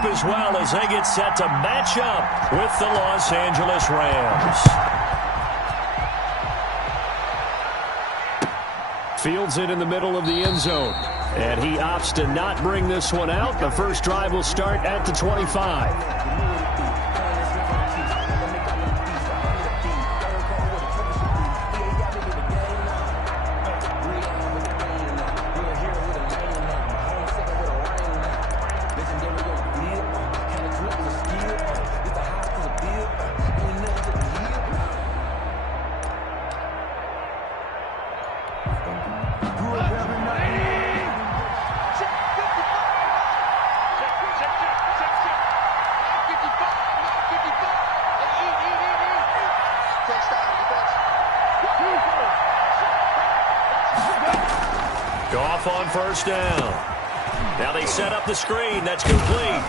up as well as they get set to match up with the Los Angeles Rams. Fields it in the middle of the end zone. And he opts to not bring this one out. The first drive will start at the 25. Goff on first down. Now they set up the screen. That's complete.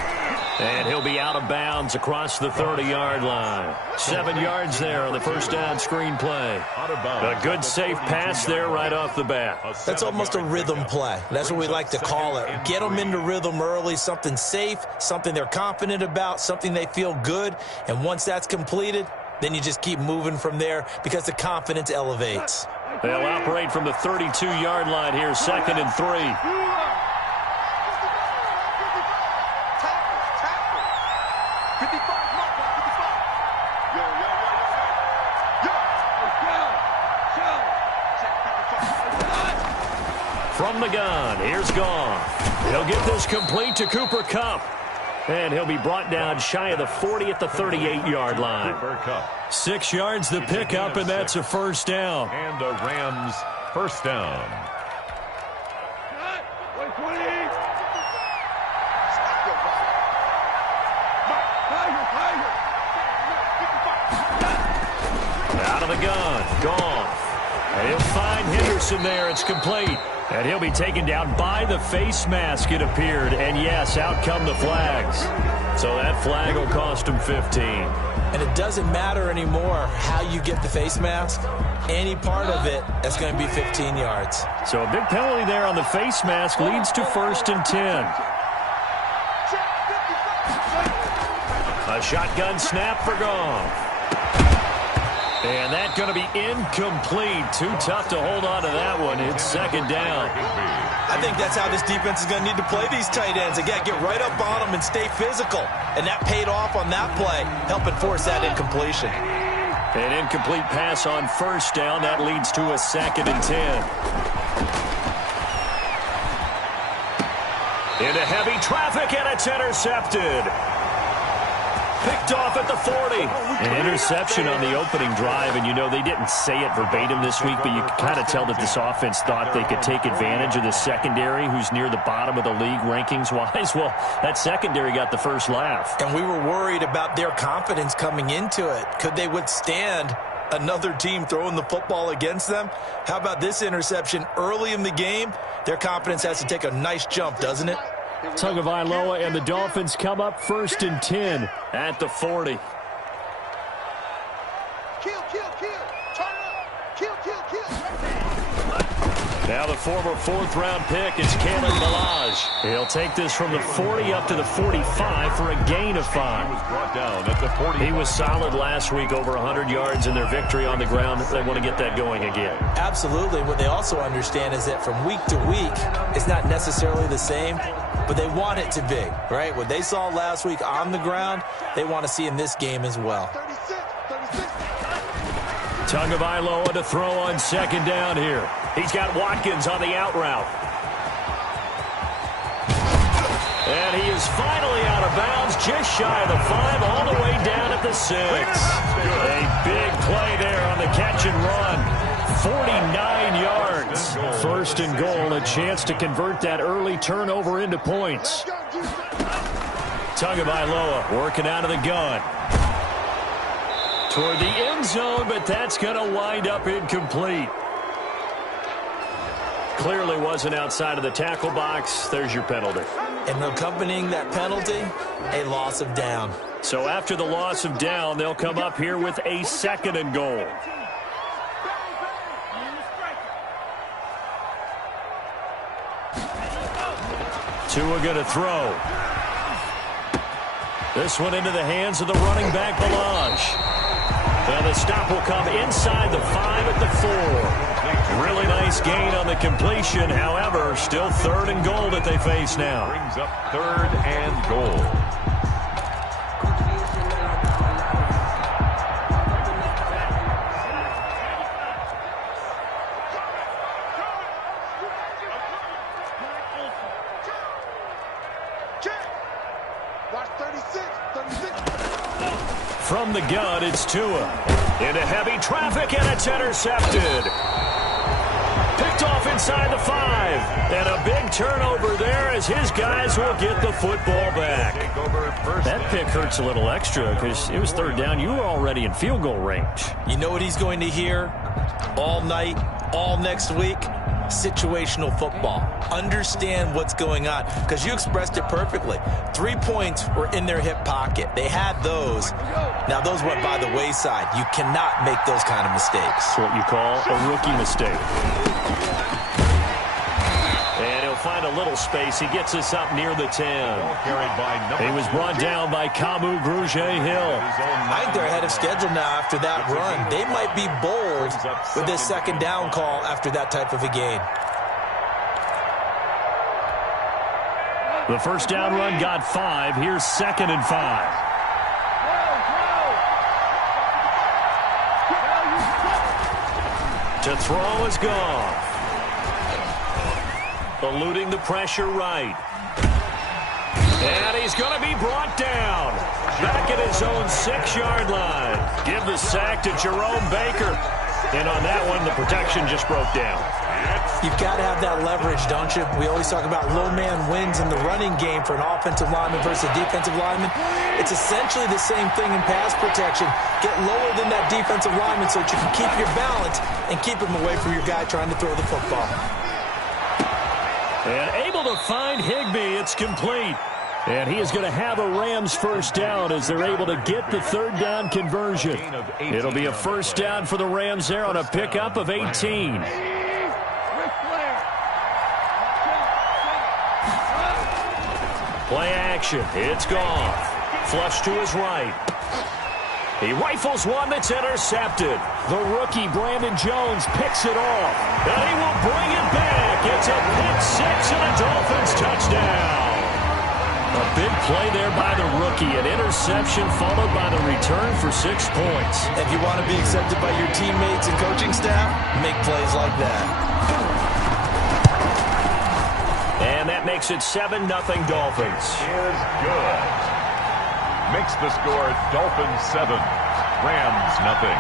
And he'll be out of bounds across the 30-yard line. 7 yards there on the first down screen play. A good safe pass there right off the bat. That's almost a rhythm play. That's what we like to call it. Get them into rhythm early, something safe, something they're confident about, something they feel good. And once that's completed, then you just keep moving from there because the confidence elevates. They'll operate from the 32-yard line here, 2nd and 3. From the gun, here's Goff. He'll get this complete to Cooper Kupp. And he'll be brought down shy of the 40 at the 38-yard line. 6 yards the pickup, and that's a first down. And the Rams first down. Out of the gun, Goff. And he'll find Henderson there. It's complete. And he'll be taken down by the face mask, it appeared. And, yes, out come the flags. So that flag will cost him 15. And it doesn't matter anymore how you get the face mask. Any part of it, that's going to be 15 yards. So a big penalty there on the face mask leads to 1st and 10. A shotgun snap for Goff. And that's going to be incomplete. Too tough to hold on to that one. It's 2nd down. I think that's how this defense is going to need to play these tight ends. They got to get right up on them and stay physical. And that paid off on that play, helping force that incompletion. An incomplete pass on first down. That leads to a 2nd and 10. Into heavy traffic, and it's intercepted. Picked off at the 40. An interception on the opening drive, and you know they didn't say it verbatim this week, but you can kind of tell that this offense thought they could take advantage of the secondary, who's near the bottom of the league rankings-wise. Well, that secondary got the first laugh. And we were worried about their confidence coming into it. Could they withstand another team throwing the football against them? How about this interception early in the game? Their confidence has to take a nice jump, doesn't it? Tagovailoa and the Dolphins come up 1st and 10 at the 40. Now the former 4th-round pick is Kalen Ballage. He'll take this from the 40 up to the 45 for a gain of 5. He was brought down at the 40. He was solid last week, over 100 yards in their victory on the ground. They want to get that going again. Absolutely. What they also understand is that from week to week, it's not necessarily the same, but they want it to be, right? What they saw last week on the ground, they want to see in this game as well. Tagovailoa to throw on 2nd down here. He's got Watkins on the out route. And he is finally out of bounds, just shy of the 5, all the way down at the 6. A big play there on the catch and run. 49 yards. 1st and goal, a chance to convert that early turnover into points. Tagovailoa working out of the gun. Toward the end zone, but that's going to wind up incomplete. Clearly wasn't outside of the tackle box. There's your penalty. And accompanying that penalty, a loss of down. So after the loss of down, they'll come up here with a 2nd and goal. Tua going to throw. This one into the hands of the running back, Balaj. And the stop will come inside the 5 at the 4. Really nice gain on the completion. However, still 3rd and goal that they face now. Brings up 3rd and goal. From the gun, it's Tua. Into heavy traffic, and it's intercepted. Picked off inside the 5. And a big turnover there as his guys will get the football back. That pick hurts a little extra because it was 3rd down. You were already in field goal range. You know what he's going to hear all night, all next week? Situational football. Understand what's going on, because you expressed it perfectly. 3 points were in their hip pocket. They had those. Now those went by the wayside. You cannot make those kind of mistakes. That's what you call a rookie mistake. And he'll find a little space. He gets us up near the 10. He was brought down by Kamu Grugier-Hill. I think they're ahead of schedule now after that run. They might be bold with this 2nd down call after that type of a gain. The 1st down run got 5. Here's 2nd and 5. To throw is gone. Eluding the pressure right. And he's going to be brought down. Back at his own 6-yard line. Give the sack to Jerome Baker. And on that one, the protection just broke down. You've got to have that leverage, don't you? We always talk about low man wins in the running game for an offensive lineman versus a defensive lineman. It's essentially the same thing in pass protection. Get lower than that defensive lineman so that you can keep your balance and keep him away from your guy trying to throw the football. And able to find Higbee. It's complete. And he is going to have a Rams 1st down as they're able to get the 3rd down conversion. It'll be a 1st down for the Rams there on a pickup of 18. Play action. It's gone. Flush to his right. He rifles one that's intercepted. The rookie, Brandon Jones, picks it off. And he will bring it back. It's a pick-6 and a Dolphins touchdown. A big play there by the rookie. An interception followed by the return for 6 points. If you want to be accepted by your teammates and coaching staff, make plays like that. And that makes it 7-0 Dolphins. Is good. Makes the score Dolphins 7, Rams nothing.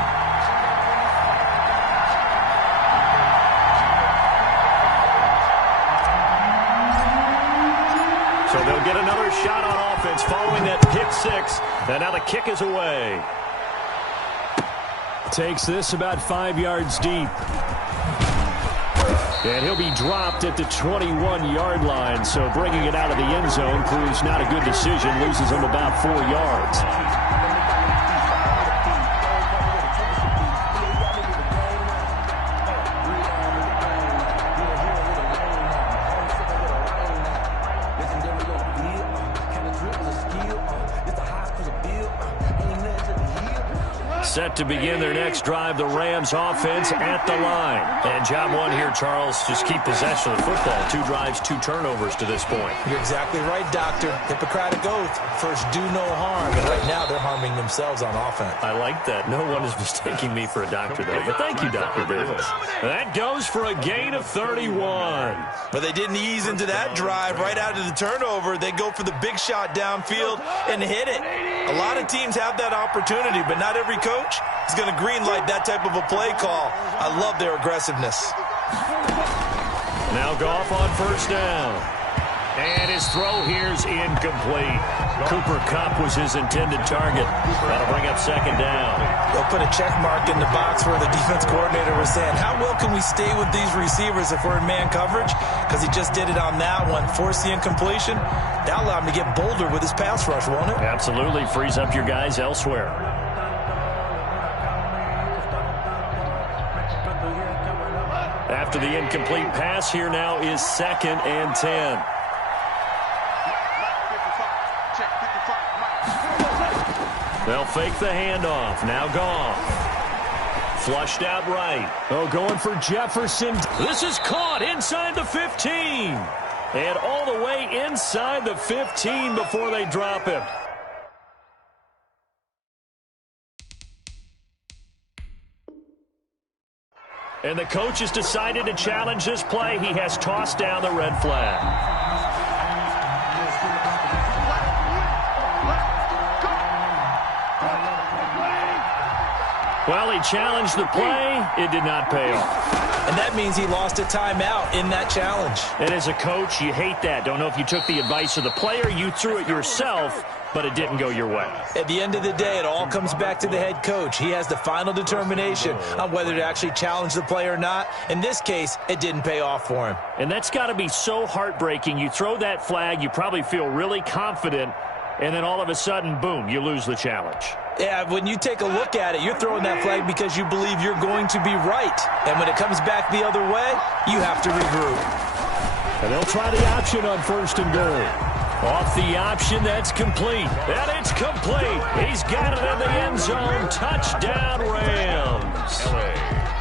So they'll get another shot on offense following that pick-6. And now the kick is away. Takes this about 5 yards deep. And he'll be dropped at the 21-yard line. So bringing it out of the end zone proves not a good decision. Loses him about 4 yards. Set to begin their next drive, the Rams offense at the line. And job one here, Charles, just keep possession of the football. 2 drives, 2 turnovers to this point. You're exactly right, Doctor. Hippocratic oath. First, do no harm. And right now, they're harming themselves on offense. I like that. No one is mistaking me for a doctor, though. But thank you, Dr. Davis. That goes for a gain of 31. But they didn't ease into that drive right out of the turnover. They go for the big shot downfield and hit it. A lot of teams have that opportunity, but not every coach is going to greenlight that type of a play call. I love their aggressiveness. Now Goff on 1st down. And his throw here's incomplete. Cooper Kupp was his intended target. That'll bring up 2nd down. They'll put a check mark in the box where the defense coordinator was saying, how well can we stay with these receivers if we're in man coverage? Because he just did it on that one. Force the incompletion. That'll allow him to get bolder with his pass rush, won't it? Absolutely. Frees up your guys elsewhere. After the incomplete pass, here now is 2nd and 10. They'll fake the handoff. Now Goff. Flushed out right. Oh, going for Jefferson. This is caught inside the 15. And all the way inside the 15 before they drop him. And the coach has decided to challenge this play. He has tossed down the red flag. Well, he challenged the play. It did not pay off. And that means he lost a timeout in that challenge. And as a coach, you hate that. Don't know if you took the advice of the player. You threw it yourself, but it didn't go your way. At the end of the day, it all comes back to the head coach. He has the final determination on whether to actually challenge the play or not. In this case, it didn't pay off for him. And that's got to be so heartbreaking. You throw that flag, you probably feel really confident, and then all of a sudden, boom, you lose the challenge. Yeah, when you take a look at it, you're throwing that flag because you believe you're going to be right. And when it comes back the other way, you have to regroup. And they'll try the option on 1st and goal. Off the option, that's complete. And it's complete. He's got it in the end zone. Touchdown, Rams.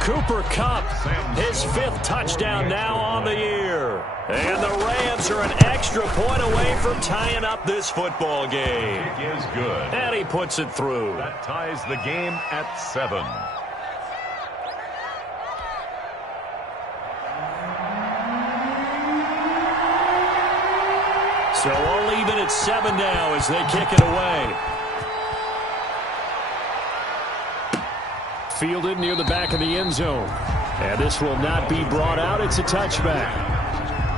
Cooper Kupp, his 5th touchdown now on the year. And the Rams are an extra point away from tying up this football game. It is good. And he puts it through. That ties the game at 7. So all even at 7 now as they kick it away. Fielded near the back of the end zone. And this will not be brought out. It's a touchback.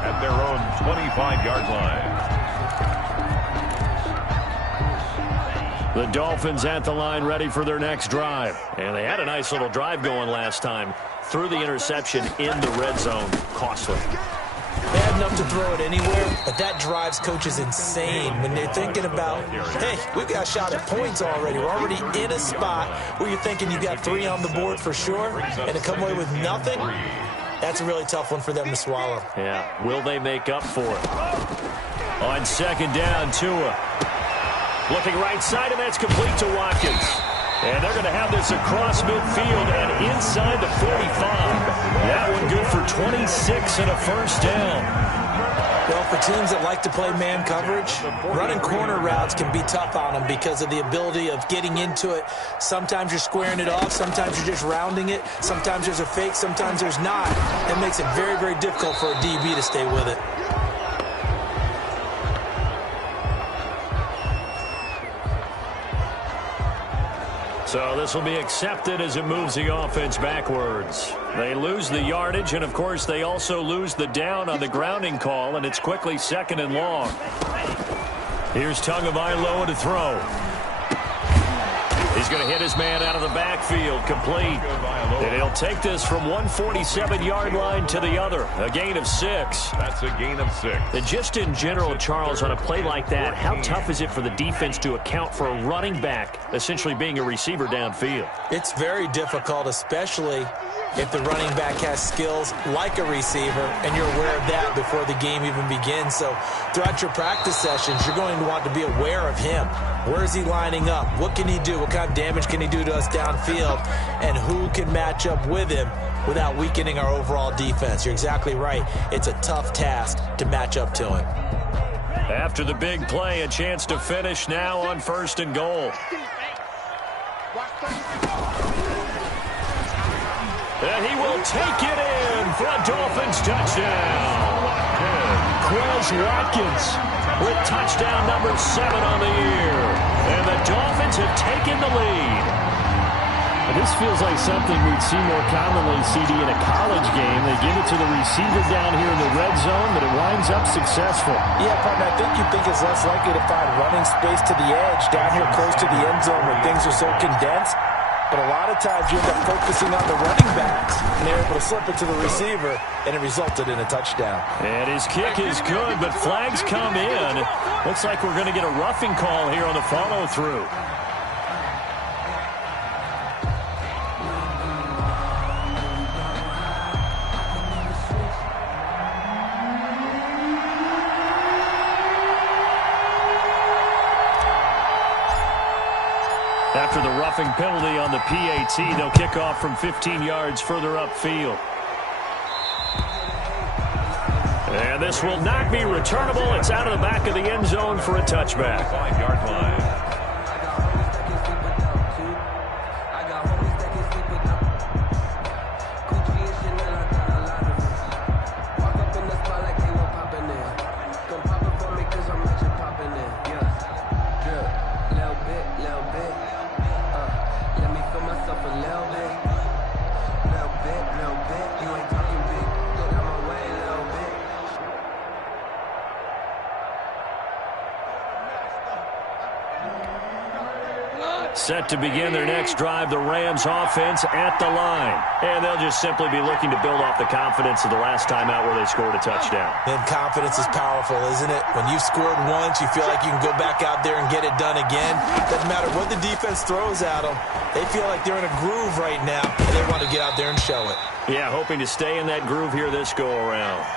At their own 25-yard line. The Dolphins at the line ready for their next drive. And they had a nice little drive going last time. Threw the interception in the red zone. Costly. Bad enough to throw it anywhere, but that drives coaches insane when they're thinking about, hey, we've got a shot at points already. We're already in a spot where you're thinking you've got 3 on the board for sure, and to come away with nothing, that's a really tough one for them to swallow. Yeah, will they make up for it? On 2nd down, Tua. Looking right side, and that's complete to Watkins. And they're going to have this across midfield and inside the 45. That one good for 26 and a 1st down. Well, for teams that like to play man coverage, running corner routes can be tough on them because of the ability of getting into it. Sometimes you're squaring it off. Sometimes you're just rounding it. Sometimes there's a fake. Sometimes there's not. It makes it very, very difficult for a DB to stay with it. So this will be accepted as it moves the offense backwards. They lose the yardage, and, of course, they also lose the down on the grounding call, and it's quickly 2nd and long. Here's Tagovailoa to throw. He's going to hit his man out of the backfield, complete. And he'll take this from 147-yard line to the other, a gain of 6. That's a gain of 6. And just in general, Charles, on a play like that, how tough is it for the defense to account for a running back essentially being a receiver downfield? It's very difficult, especially if the running back has skills like a receiver and you're aware of that before the game even begins. So throughout your practice sessions, you're going to want to be aware of him. Where is he lining up? What can he do? What kind of damage can he do to us downfield? And who can match up with him without weakening our overall defense? You're exactly right. It's a tough task to match up to him. After the big play, a chance to finish now on 1st and goal. And he will take it in for a Dolphins touchdown. Quez Watkins with touchdown number 7 on the year. And the Dolphins have taken the lead. This feels like something we'd see more commonly, CD, in a college game. They give it to the receiver down here in the red zone, but it winds up successful. Yeah, partner, I think you think it's less likely to find running space to the edge down here close to the end zone where things are so condensed. But a lot of times you end up focusing on the running backs, and they're able to slip it to the receiver, and it resulted in a touchdown. And his kick is good, but flags come in. Looks like we're going to get a roughing call here on the follow-through. After the roughing penalty on the PAT, they'll kick off from 15 yards further upfield. And this will not be returnable. It's out of the back of the end zone for a touchback. 5-yard line. Set to begin their next drive, the Rams offense at the line. And they'll just simply be looking to build off the confidence of the last time out where they scored a touchdown. And confidence is powerful, isn't it? When you've scored once, you feel like you can go back out there and get it done again. Doesn't matter what the defense throws at them. They feel like they're in a groove right now, and they want to get out there and show it. Yeah, hoping to stay in that groove here this go-around.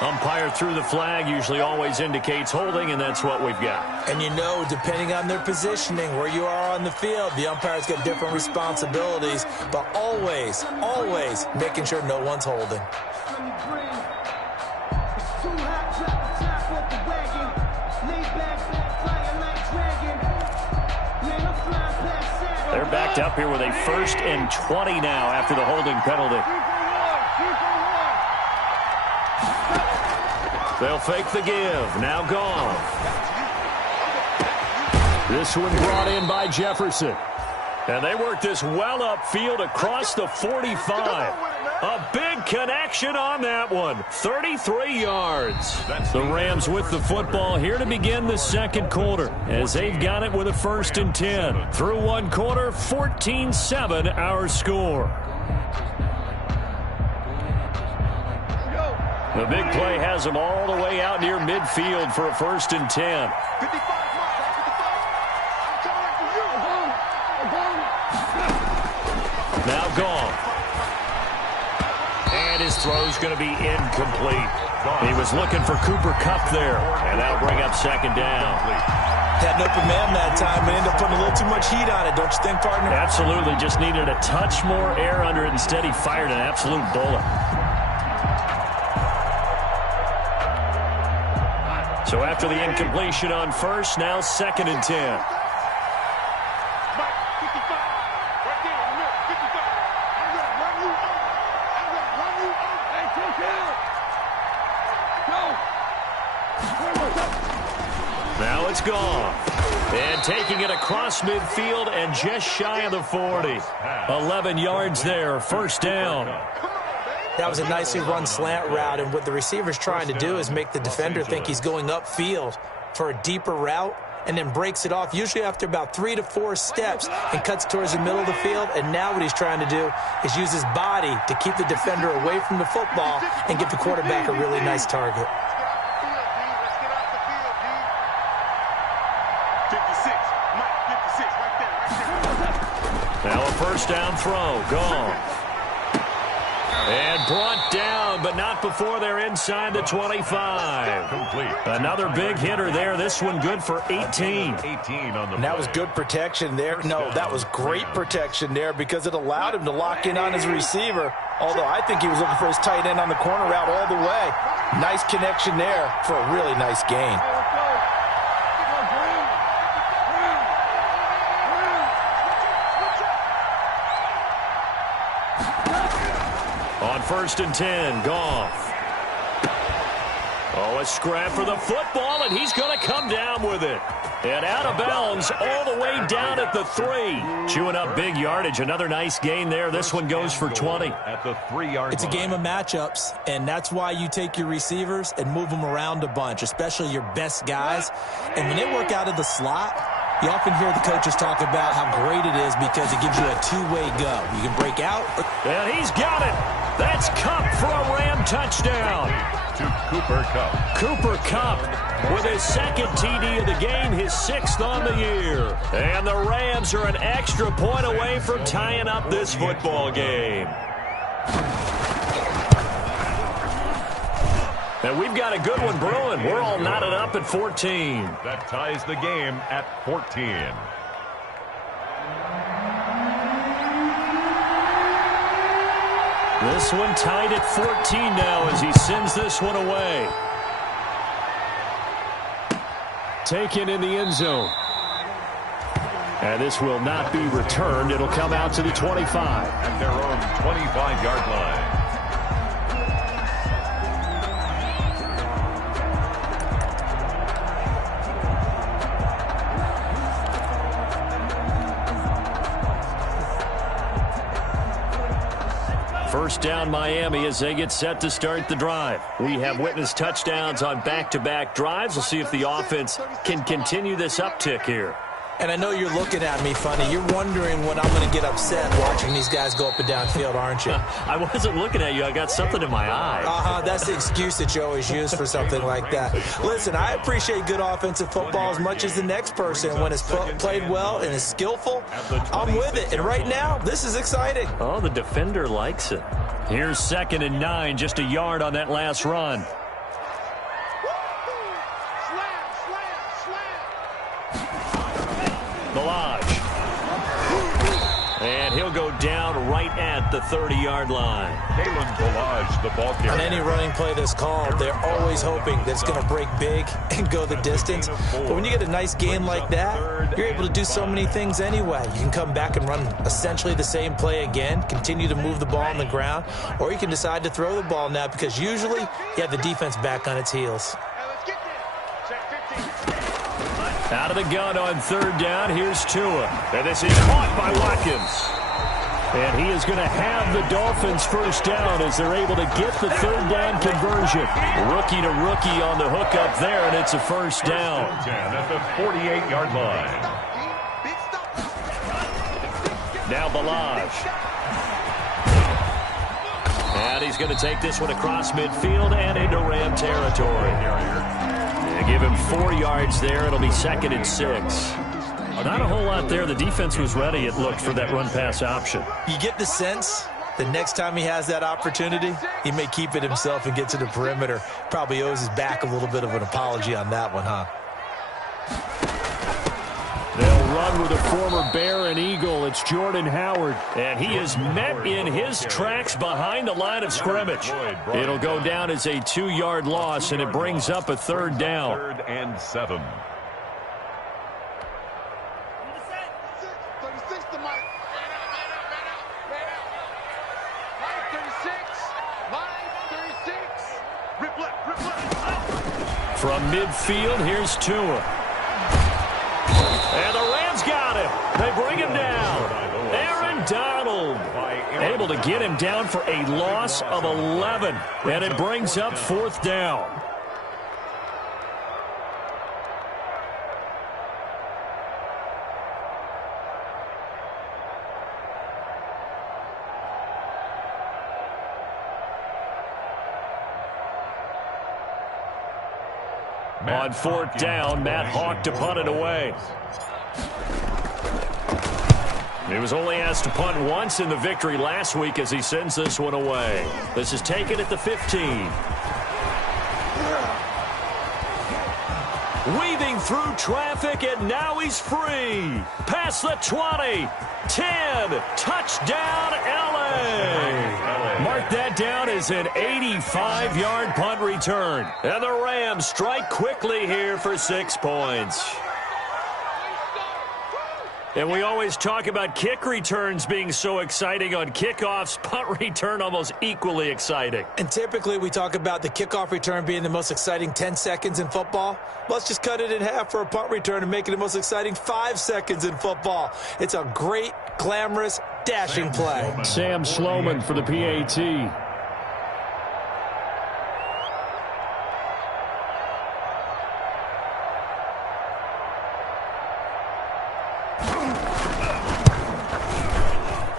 Umpire threw the flag, usually always indicates holding, and that's what we've got. And you know, depending on their positioning, where you are on the field, the umpire's got different responsibilities, but always, always making sure no one's holding. They're backed up here with a 1st and 20 now after the holding penalty. They'll fake the give. Now gone. This one brought in by Jefferson. And they work this well upfield across the 45. A big connection on that one. 33 yards. The Rams with the football here to begin the second quarter as they've got it with a 1st and 10. Through one quarter, 14-7 our score. The big play has them all the way out near midfield for a 1st and 10. Now gone. And his throw's going to be incomplete. He was looking for Cooper Kupp there. And that'll bring up 2nd down. Had an open man that time and ended up putting a little too much heat on it, don't you think, partner? Absolutely. Just needed a touch more air under it. Instead, he fired an absolute bullet. So after the incompletion on 1st, now 2nd and 10. Now it's gone. And taking it across midfield and just shy of the 40. 11 yards there, 1st down. That was a nicely run slant route, and what the receiver's trying to do is make the defender think he's going upfield for a deeper route and then breaks it off, usually after about 3 to 4 steps, and cuts towards the middle of the field. And now what he's trying to do is use his body to keep the defender away from the football and give the quarterback a really nice target. Now a 1st down throw, gone. And brought down, but not before they're inside the 25. Complete. Another big hitter there. This one good for 18. 18 on the And that was good protection there. No, that was great protection there because it allowed him to lock in on his receiver. Although I think he was looking for his tight end on the corner route all the way. Nice connection there for a really nice gain. On 1st and 10, Goff. Oh, a scrap for the football, and he's going to come down with it. And out of bounds all the way down at the 3. Chewing up big yardage. Another nice gain there. This one goes for 20. At the 3-yard It's a game of matchups, and that's why you take your receivers and move them around a bunch, especially your best guys. And when they work out of the slot, you often hear the coaches talk about how great it is because it gives you a two-way go. You can break out. And he's got it. That's Kupp for a Ram touchdown. to Cooper Kupp. Cooper Kupp with his 2nd TD of the game, his 6th on the year. And the Rams are an extra point away from tying up this football game. And we've got a good one brewing. We're all knotted up at 14. That ties the game at 14. This one tied at 14 now as he sends this one away. Taken in the end zone. And this will not be returned. It'll come out to the 25. At their own 25-yard line. First down Miami as they get set to start the drive. We have witnessed touchdowns on back-to-back drives. We'll see if the offense can continue this uptick here. And I know you're looking at me funny. You're wondering when I'm going to get upset watching these guys go up and down field, aren't you? I wasn't looking at you. I got something in my eye. That's the excuse that you always use for something like that. Listen, I appreciate good offensive football as much as the next person. When it's played well and is skillful, I'm with it. And right now, this is exciting. Oh, the defender likes it. Here's 2nd and 9, just a yard on that last run. And he'll go down right at the 30-yard line. Kalen Balaj, the ball carrier. On any running play that's called, they're always hoping that it's going to break big and go the distance. But when you get a nice gain like that, you're able to do so many things anyway. You can come back and run essentially the same play again, continue to move the ball on the ground, or you can decide to throw the ball now because usually you have the defense back on its heels. Out of the gun on 3rd down, here's Tua. And this is caught by Watkins. And he is going to have the Dolphins first down as they're able to get the 3rd down conversion. Rookie to rookie on the hook up there, and it's a first down. At the 48-yard line. Now Balaj. And he's going to take this one across midfield and into Ram territory. Give him 4 yards there. It'll be 2nd and 6. Not a whole lot there. The defense was ready, it looked, for that run-pass option. You get the sense the next time he has that opportunity, he may keep it himself and get to the perimeter. Probably owes his back a little bit of an apology on that one, huh? They'll run with a former Bear and Eagle. It's Jordan Howard. And he is met in his tracks behind the line of scrimmage. It'll go down as a 2-yard loss, and it brings up a 3rd down. 3rd and 7. From midfield, here's Tua. And the Rams got him. They bring him down. Aaron Donald able to get him down for a loss of 11. And it brings up 4th down. On 4th down, Matt Hawk to punt it away. He was only asked to punt once in the victory last week as he sends this one away. This is taken at the 15. Weaving through traffic, and now he's free. Past the 20. 10. Touchdown, L.A. Mark that down as an 85-yard punt return. And the Rams strike quickly here for 6 points. And we always talk about kick returns being so exciting on kickoffs. Punt return almost equally exciting. And typically we talk about the kickoff return being the most exciting 10 seconds in football. Let's just cut it in half for a punt return and make it the most exciting 5 seconds in football. It's a great, glamorous, dashing play. Sam Sloman for the PAT.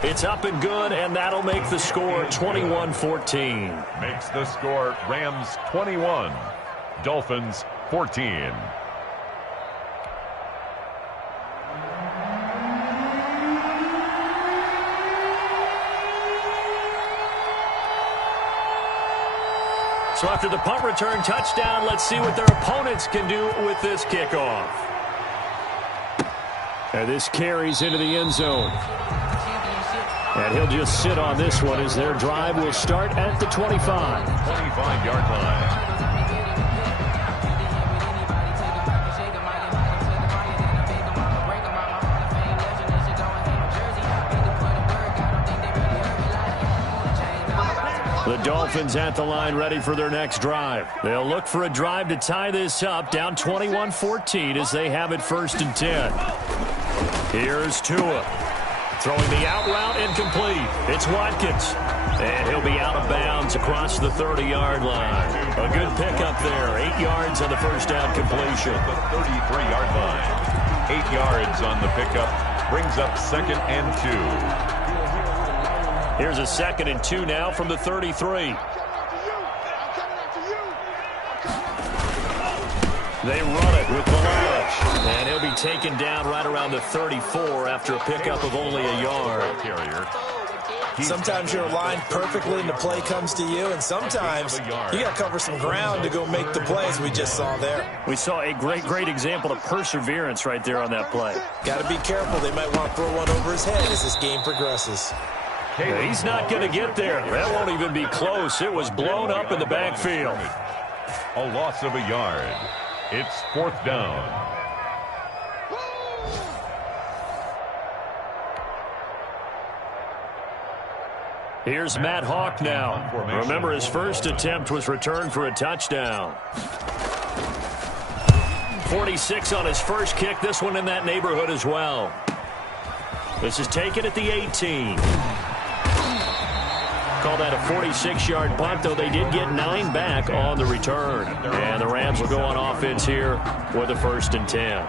It's up and good, and that'll make the score 21-14. Makes the score Rams 21, Dolphins 14. So after the punt return touchdown, let's see what their opponents can do with this kickoff. And this carries into the end zone. And he'll just sit on this one as their drive will start at the 25. 25-yard line. The Dolphins at the line ready for their next drive. They'll look for a drive to tie this up, down 21-14 as they have it 1st and 10. Here's Tua. Throwing the out route incomplete. It's Watkins. And he'll be out of bounds across the 30-yard line. A good pickup there. 8 yards on the first down completion. The 33-yard line. 8 yards on the pickup. Brings up 2nd and 2. Here's a 2nd and 2 now from the 33. They run it with Balash. And he'll be taken down right around the 34 after a pickup of only a yard. Sometimes you're aligned perfectly and the play comes to you, and sometimes you got to cover some ground to go make the plays we just saw there. We saw a great example of perseverance right there on that play. Got to be careful. They might want to throw one over his head as this game progresses. He's not going to get there. That won't even be close. It was blown up in the backfield. A loss of a yard. It's 4th down. Here's Matt Hawk now. Remember, his first attempt was returned for a touchdown. 46 on his first kick. This one in that neighborhood as well. This is taken at the 18. Call that a 46-yard punt, though they did get 9 back on the return. And the Rams will go on offense here with a 1st and 10.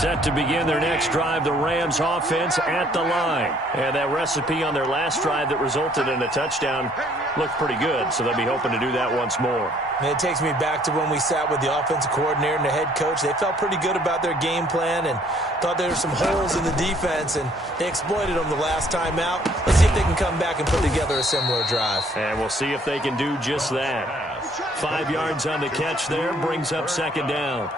Set to begin their next drive, the Rams offense at the line. And that recipe on their last drive that resulted in a touchdown looked pretty good, so they'll be hoping to do that once more. And it takes me back to when we sat with the offensive coordinator and the head coach. They felt pretty good about their game plan and thought there were some holes in the defense, and they exploited them the last time out. Let's see if they can come back and put together a similar drive. And we'll see if they can do just that. 5 yards on the catch there, brings up 2nd down.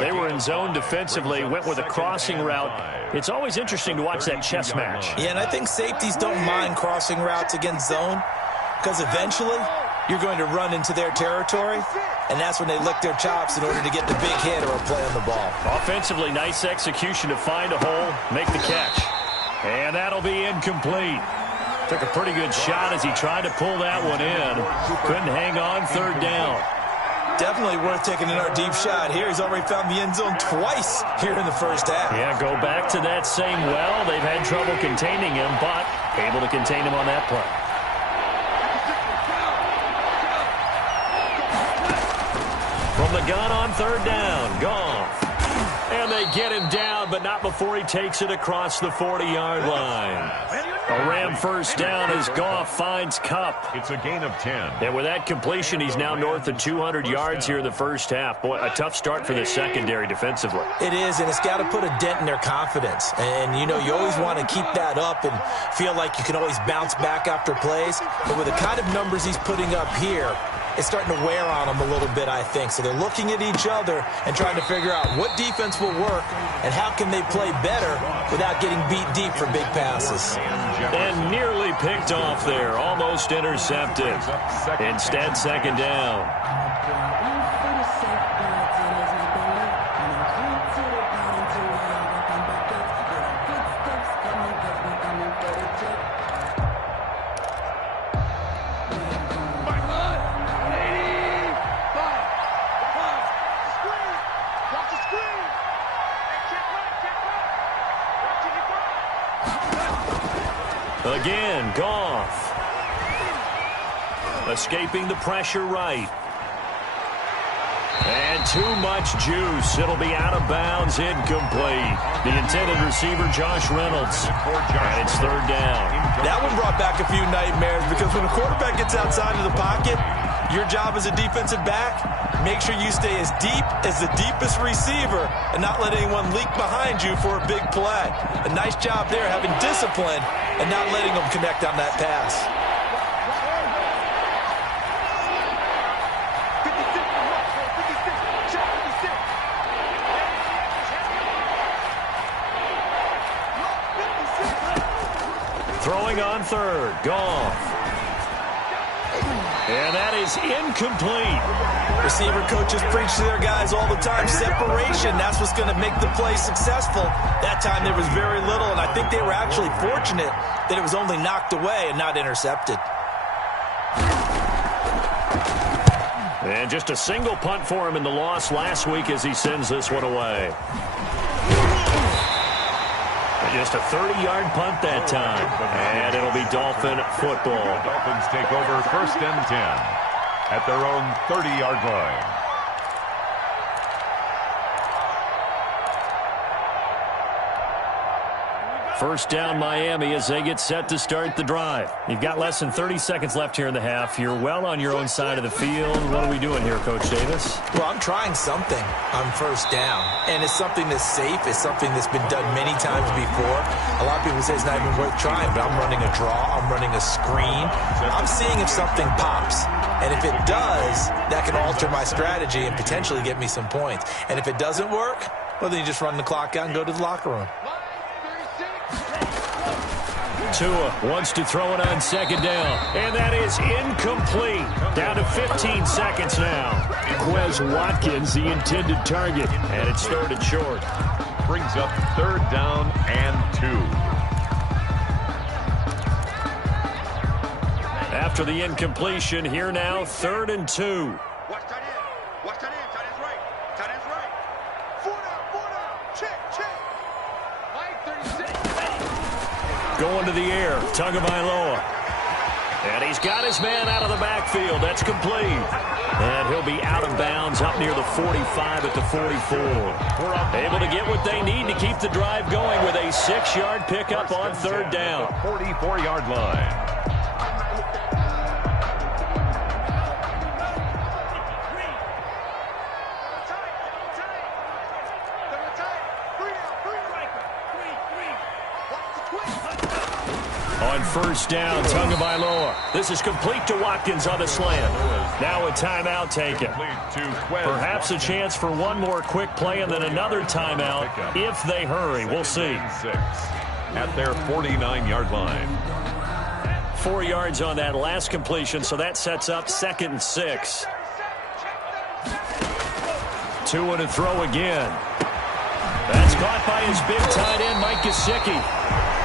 They were in zone defensively, went with a crossing route. It's always interesting to watch that chess match. Yeah, and I think safeties don't mind crossing routes against zone because eventually you're going to run into their territory, and that's when they lick their chops in order to get the big hit or a play on the ball. Offensively, nice execution to find a hole, make the catch. And that'll be incomplete. Took a pretty good shot as he tried to pull that one in. Couldn't hang on, 3rd down. Definitely worth taking another deep shot here. He's already found the end zone twice here in the first half. Yeah, go back to that same well. They've had trouble containing him, but able to contain him on that play. From the gun on 3rd down, Goff. And they get him down, but not before he takes it across the 40-yard line. A Ram 1st down as Goff finds Kupp. It's a gain of 10. And with that completion, he's now north of 200 yards here in the first half. Boy, a tough start for the secondary defensively. It is, and it's got to put a dent in their confidence. And, you know, you always want to keep that up and feel like you can always bounce back after plays. But with the kind of numbers he's putting up here, it's starting to wear on them a little bit, I think. So they're looking at each other and trying to figure out what defense will work and how can they play better without getting beat deep for big passes. And nearly picked off there, almost intercepted. Instead, 2nd down. Again, Goff. Escaping the pressure right. And too much juice. It'll be out of bounds, incomplete. The intended receiver, Josh Reynolds. And it's 3rd down. That one brought back a few nightmares because when a quarterback gets outside of the pocket, your job as a defensive back, Make sure you stay as deep as the deepest receiver and not let anyone leak behind you for a big play. A nice job there having discipline and not letting them connect on that pass. Throwing on third. Goff. And that is incomplete. Receiver coaches preach to their guys all the time. Separation, that's what's going to make the play successful. That time there was very little, and I think they were actually fortunate that it was only knocked away and not intercepted. And just a single punt for him in the loss last week as he sends this one away. Just a 30-yard punt that time. And it'll be Dolphin football. The Dolphins take over 1st and 10 at their own 30-yard line. First down Miami as they get set to start the drive. You've got less than 30 seconds left here in the half. You're well on your own side of the field. What are we doing here, Coach Davis? Well, I'm trying something on first down, and it's something that's safe. It's something that's been done many times before. A lot of people say it's not even worth trying, but I'm running a draw. I'm running a screen. I'm seeing if something pops. And if it does, that can alter my strategy and potentially get me some points. And if it doesn't work, well, then you just run the clock out and go to the locker room. Tua wants to throw it on second down, and that is incomplete. Down to 15 seconds now. Quez Watkins, the intended target, and it's third and short. Brings up 3rd down and 2. After the incompletion, here now, 3rd and 2. Watch tight end. Watch tight end. Tight end's right. Tight end's right. 4 down. Check. Mike, 36. Going to the air, Tagovailoa. And he's got his man out of the backfield. That's complete. And he'll be out of bounds up near the 45 at the 44. Able to get what they need to keep the drive going with a 6-yard pickup on 3rd down. 44-yard line. On first down, Tagovailoa. This is complete to Watkins on the slant. Now a timeout taken. Perhaps a chance for one more quick play and then another timeout if they hurry. We'll see. At their 49-yard line. 4 yards on that last completion, so that sets up 2nd and 6. Tua to throw again. That's caught by his big tight end, Mike Gesicki.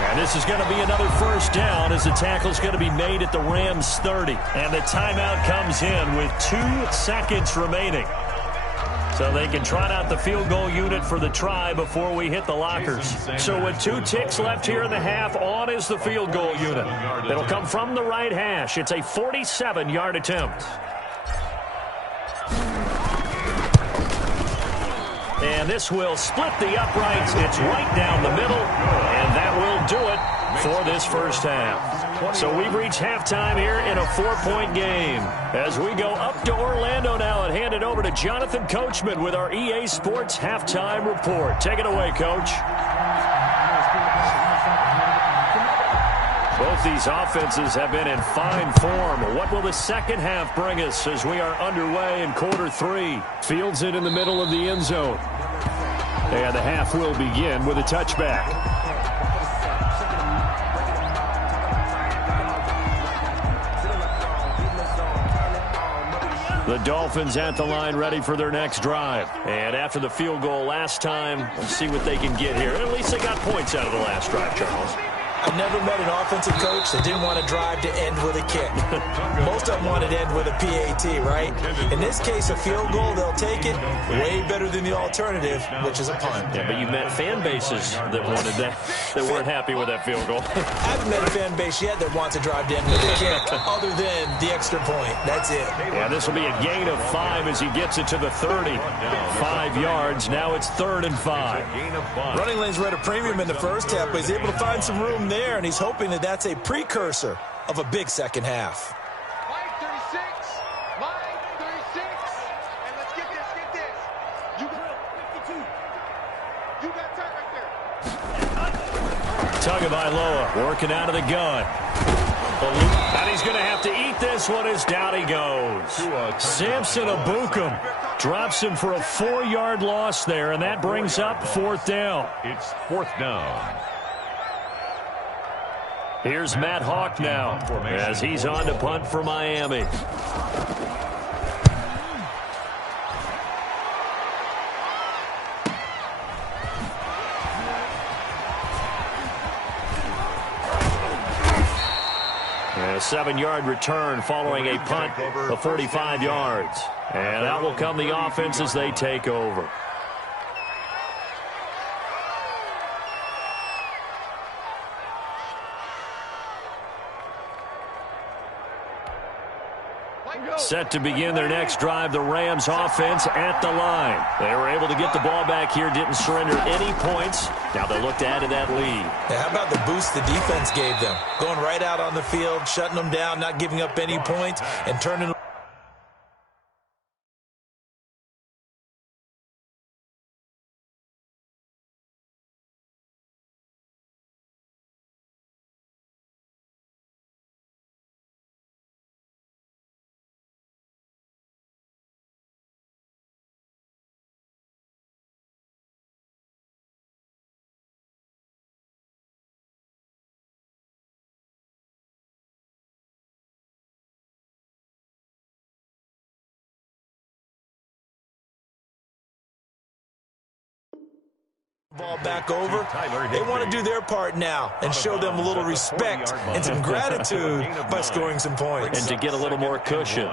And this is going to be another first down as the tackle's going to be made at the Rams 30. And the timeout comes in with 2 seconds remaining. So they can trot out the field goal unit for the try before we hit the lockers. So with 2 ticks left here in the half, on is the field goal unit. It'll come from the right hash. It's a 47-yard attempt. And this will split the uprights. It's right down the middle. And that will do it for this first half. So we've reached halftime here in a 4-point game. As we go up to Orlando now and hand it over to Jonathan Coachman with our EA Sports Halftime Report. Take it away, Coach. Both these offenses have been in fine form. What will the second half bring us as we are underway in quarter 3? Fields it in the middle of the end zone. And the half will begin with a touchback. The Dolphins at the line ready for their next drive. And after the field goal last time, let's see what they can get here. At least they got points out of the last drive, Charles. I've never met an offensive coach that didn't want to drive to end with a kick. Most of them wanted to end with a PAT, right? In this case, a field goal, they'll take it. Way better than the alternative, which is a punt. Yeah, but you met fan bases that wanted that, that weren't happy with that field goal. I haven't met a fan base yet that wants to drive to end with a kick, other than the extra point. That's it. Yeah, this will be a gain of 5 as he gets it to the 30. 5 yards. Now it's 3rd and 5. Running lanes were at a premium in the first half, but he's able to find some room there, and he's hoping that that's a precursor of a big second half. Tagovailoa working out of the gun. And he's going to have to eat this one as down he goes. Samson Abukum drops him for a 4-yard loss there, and that brings up 4th down. It's 4th down. Here's Matt Hawk now as he's on to punt for Miami. A 7-yard return following a punt of 45 yards. And that will come the offense as they take over. Set to begin their next drive, the Rams offense at the line. They were able to get the ball back here, didn't surrender any points. Now they look to add to that lead. Yeah, how about the boost the defense gave them? Going right out on the field, shutting them down, not giving up any points, and turning ball back over. They want to do their part now and show them a little respect and some gratitude by scoring some points. And to get a little more cushion.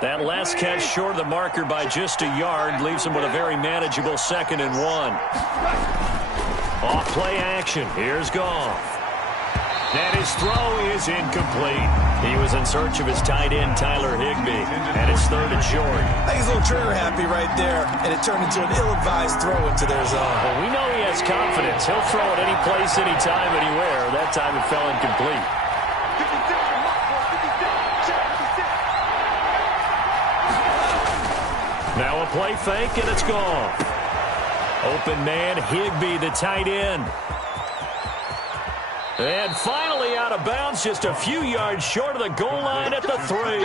That last catch short of the marker by just a yard leaves him with a very manageable 2nd and 1. Off play action. Here's Goff. And his throw is incomplete. He was in search of his tight end, Tyler Higbee, and it's 3rd and short. I think he's a little trigger happy right there, and it turned into an ill-advised throw into their zone. Well, we know he has confidence. He'll throw it any place, anytime, anywhere. That time it fell incomplete. Now a play fake, and it's gone. Open man, Higbee, the tight end. And finally out of bounds, just a few yards short of the goal line at the 3.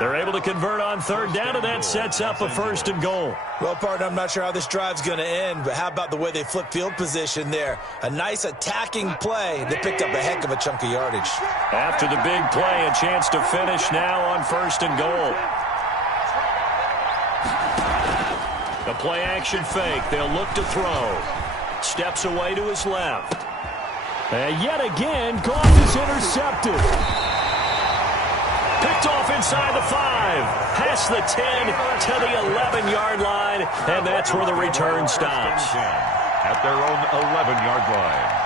They're able to convert on 3rd down, and that sets up a 1st and goal. Well, partner, I'm not sure how this drive's going to end, but how about the way they flip field position there? A nice attacking play that picked up a heck of a chunk of yardage. After the big play, a chance to finish now on 1st and goal. The play action fake. They'll look to throw. Steps away to his left. And yet again, Goff is intercepted. Picked off inside the 5. Past the 10 to the 11-yard line. And that's where the return stops. At their own 11-yard line.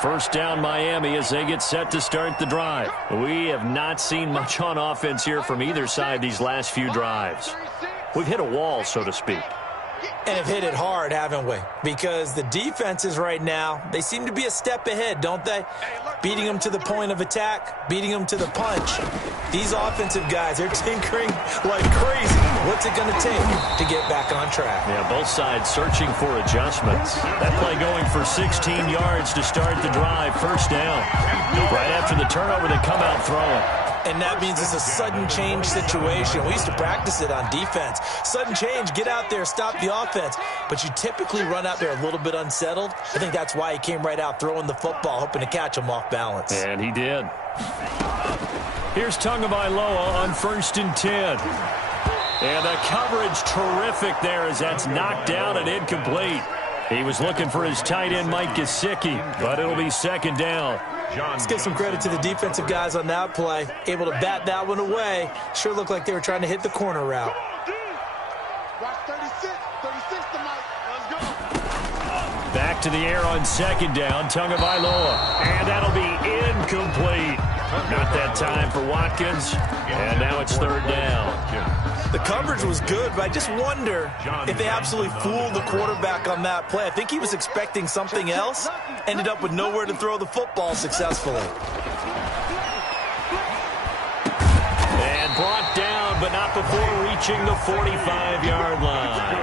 1st down Miami as they get set to start the drive. We have not seen much on offense here from either side these last few drives. We've hit a wall, so to speak. And have hit it hard, haven't we? Because the defenses right now, they seem to be a step ahead, don't they? Beating them to the point of attack, beating them to the punch. These offensive guys, they're tinkering like crazy. What's it going to take to get back on track? Yeah, both sides searching for adjustments. That play going for 16 yards to start the drive. 1st down. Right after the turnover, they come out throwing. And that means it's a sudden change situation. We used to practice it on defense. Sudden change, get out there, stop the offense. But you typically run out there a little bit unsettled. I think that's why he came right out throwing the football, hoping to catch him off balance. And he did. Here's Tagovailoa on 1st and 10. And the coverage terrific there as that's knocked down and incomplete. He was looking for his tight end, Mike Gesicki, but it'll be 2nd down. Let's give some credit to the defensive guys on that play. Able to bat that one away. Sure looked like they were trying to hit the corner route. Watch 36 tonight. Let's go. Back to the air on 2nd down, Tagovailoa. And that'll be incomplete. Not that time for Watkins. And now it's 3rd down. The coverage was good, but I just wonder if they absolutely fooled the quarterback on that play. I think he was expecting something else. Ended up with nowhere to throw the football successfully. And brought before reaching the 45-yard line.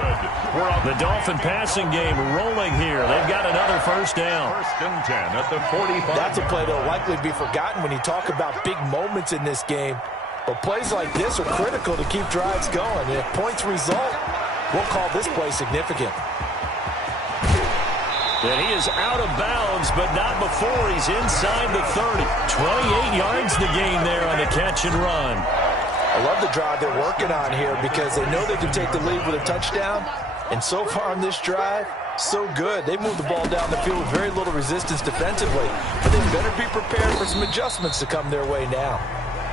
The Dolphin passing game rolling here. They've got another first down. First and 10 at the 45. That's a play that will likely be forgotten when you talk about big moments in this game. But plays like this are critical to keep drives going. And if points result, we'll call this play significant. And he is out of bounds, but not before he's inside the 30. 28 yards the gain there on the catch and run. I love the drive they're working on here because they know they can take the lead with a touchdown. And so far on this drive, so good. They moved the ball down the field with very little resistance defensively. But they better be prepared for some adjustments to come their way now.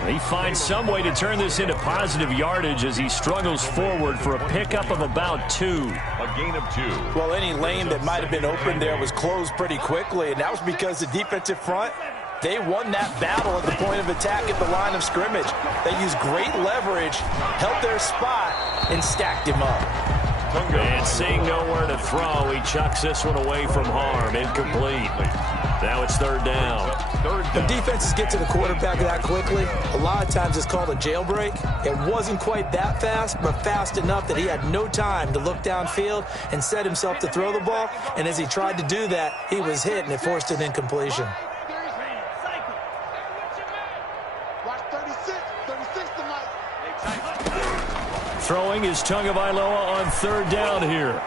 He finds some way to turn this into positive yardage as he struggles forward for a pickup of about 2. A gain of 2. Well, any lane that might have been open there was closed pretty quickly, and that was because the defensive front, they won that battle at the point of attack at the line of scrimmage. They used great leverage, held their spot, and stacked him up. And seeing nowhere to throw, he chucks this one away from harm. Incomplete. Now it's third down. When defenses get to the quarterback that quickly, a lot of times it's called a jailbreak. It wasn't quite that fast, but fast enough that he had no time to look downfield and set himself to throw the ball. And as he tried to do that, he was hit, and it forced an incompletion. Throwing is Tagovailoa on third down here.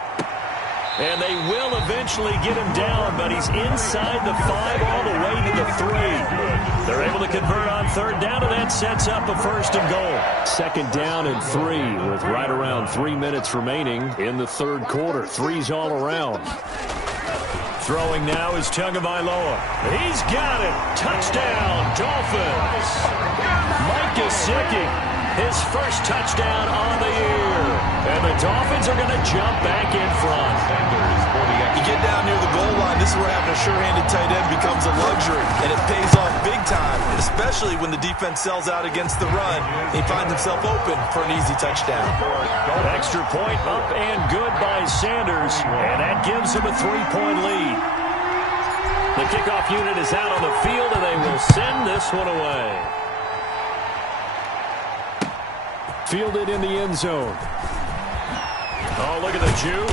And they will eventually get him down, but he's inside the 5 all the way to the 3. They're able to convert on third down, and that sets up a first and goal. Second down and 3 with right around 3 minutes remaining in the third quarter. Threes all around. Throwing now is Tagovailoa. He's got it. Touchdown, Dolphins. Mike Gesicki, his first touchdown on the year. And the Dolphins are going to jump back in front. You get down near the goal line, this is where having a sure-handed tight end becomes a luxury, and it pays off big time, especially when the defense sells out against the run. He finds himself open for an easy touchdown. Extra point up and good by Sanders, and that gives him a 3-point lead. The kickoff unit is out on the field, and they will send this one away. Fielded in the end zone. Oh, look at the Jew.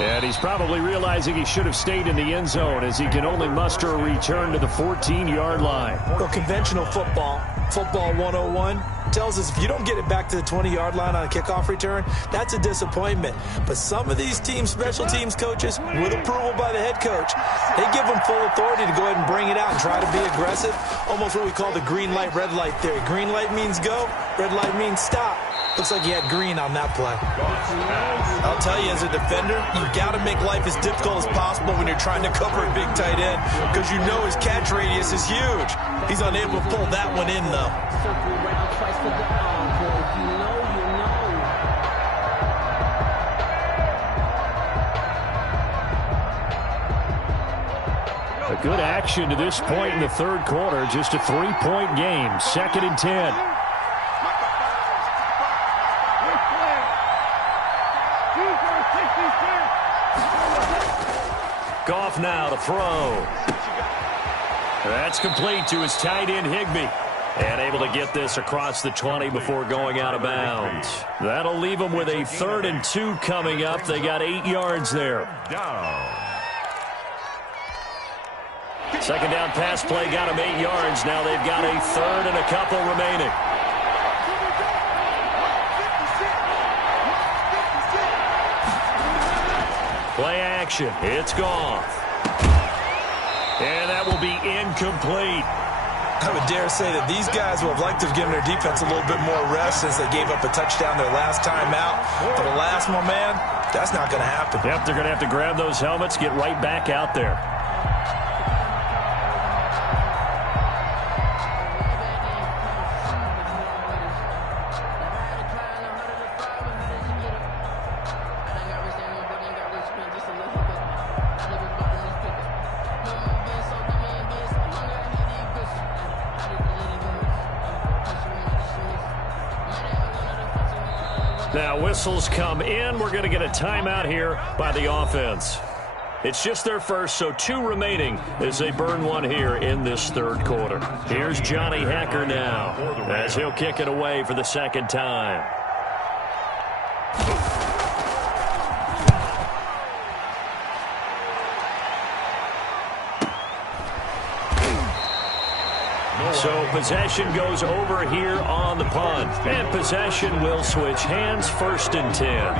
And he's probably realizing he should have stayed in the end zone as he can only muster a return to the 14-yard line. Well, conventional football 101, tells us if you don't get it back to the 20-yard line on a kickoff return, that's a disappointment. But some of these teams, special teams coaches, with approval by the head coach, they give them full authority to go ahead and bring it out and try to be aggressive. Almost what we call the green light, red light theory. Green light means go, red light means stop. Looks like he had green on that play. I'll tell you, as a defender, you've got to make life as difficult as possible when you're trying to cover a big tight end because you know his catch radius is huge. He's unable to pull that one in, though. A good action to this point in the third quarter. Just a 3-point game. 2nd and 10. Goff now to throw. That's complete to his tight end, Higbee. And able to get this across the 20 before going out of bounds. That'll leave them with a 3rd and 2 coming up. They got 8 yards there. Second down pass play got them 8 yards. Now they've got a 3rd and a couple remaining. Play action. It's gone. And that will be incomplete. I would dare say that these guys would have liked to have given their defense a little bit more rest since they gave up a touchdown their last time out. But alas, my man, that's not going to happen. Yep, they're going to have to grab those helmets, get right back out there. Now whistles come in. We're going to get a timeout here by the offense. It's just their first, so 2 remaining as they burn one here in this third quarter. Here's Johnny Hacker now as he'll kick it away for the second time. So possession goes over here on the punt. And possession will switch hands, 1st and 10.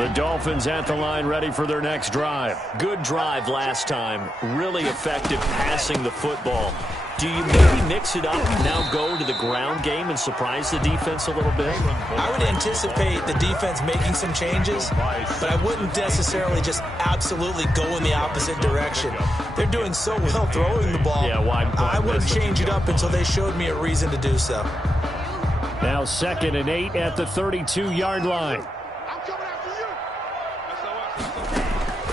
The Dolphins at the line, ready for their next drive. Good drive last time. Really effective passing the football. Do you maybe mix it up and now go to the ground game and surprise the defense a little bit? I would anticipate the defense making some changes, but I wouldn't necessarily just absolutely go in the opposite direction. They're doing so well throwing the ball. Yeah, why I wouldn't change it up until they showed me a reason to do so. Now 2nd and 8 at the 32-yard line. I'm coming after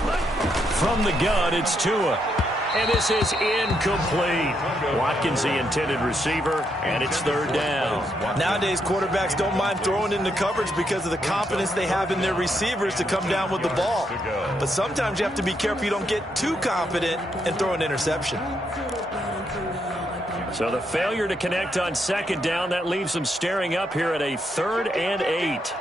you. From the gun, it's Tua. And this is incomplete. Watkins, the intended receiver, and it's 3rd down. Nowadays, quarterbacks don't mind throwing into coverage because of the confidence they have in their receivers to come down with the ball. But sometimes you have to be careful you don't get too confident and throw an interception. So the failure to connect on 2nd down, that leaves them staring up here at a 3rd and 8.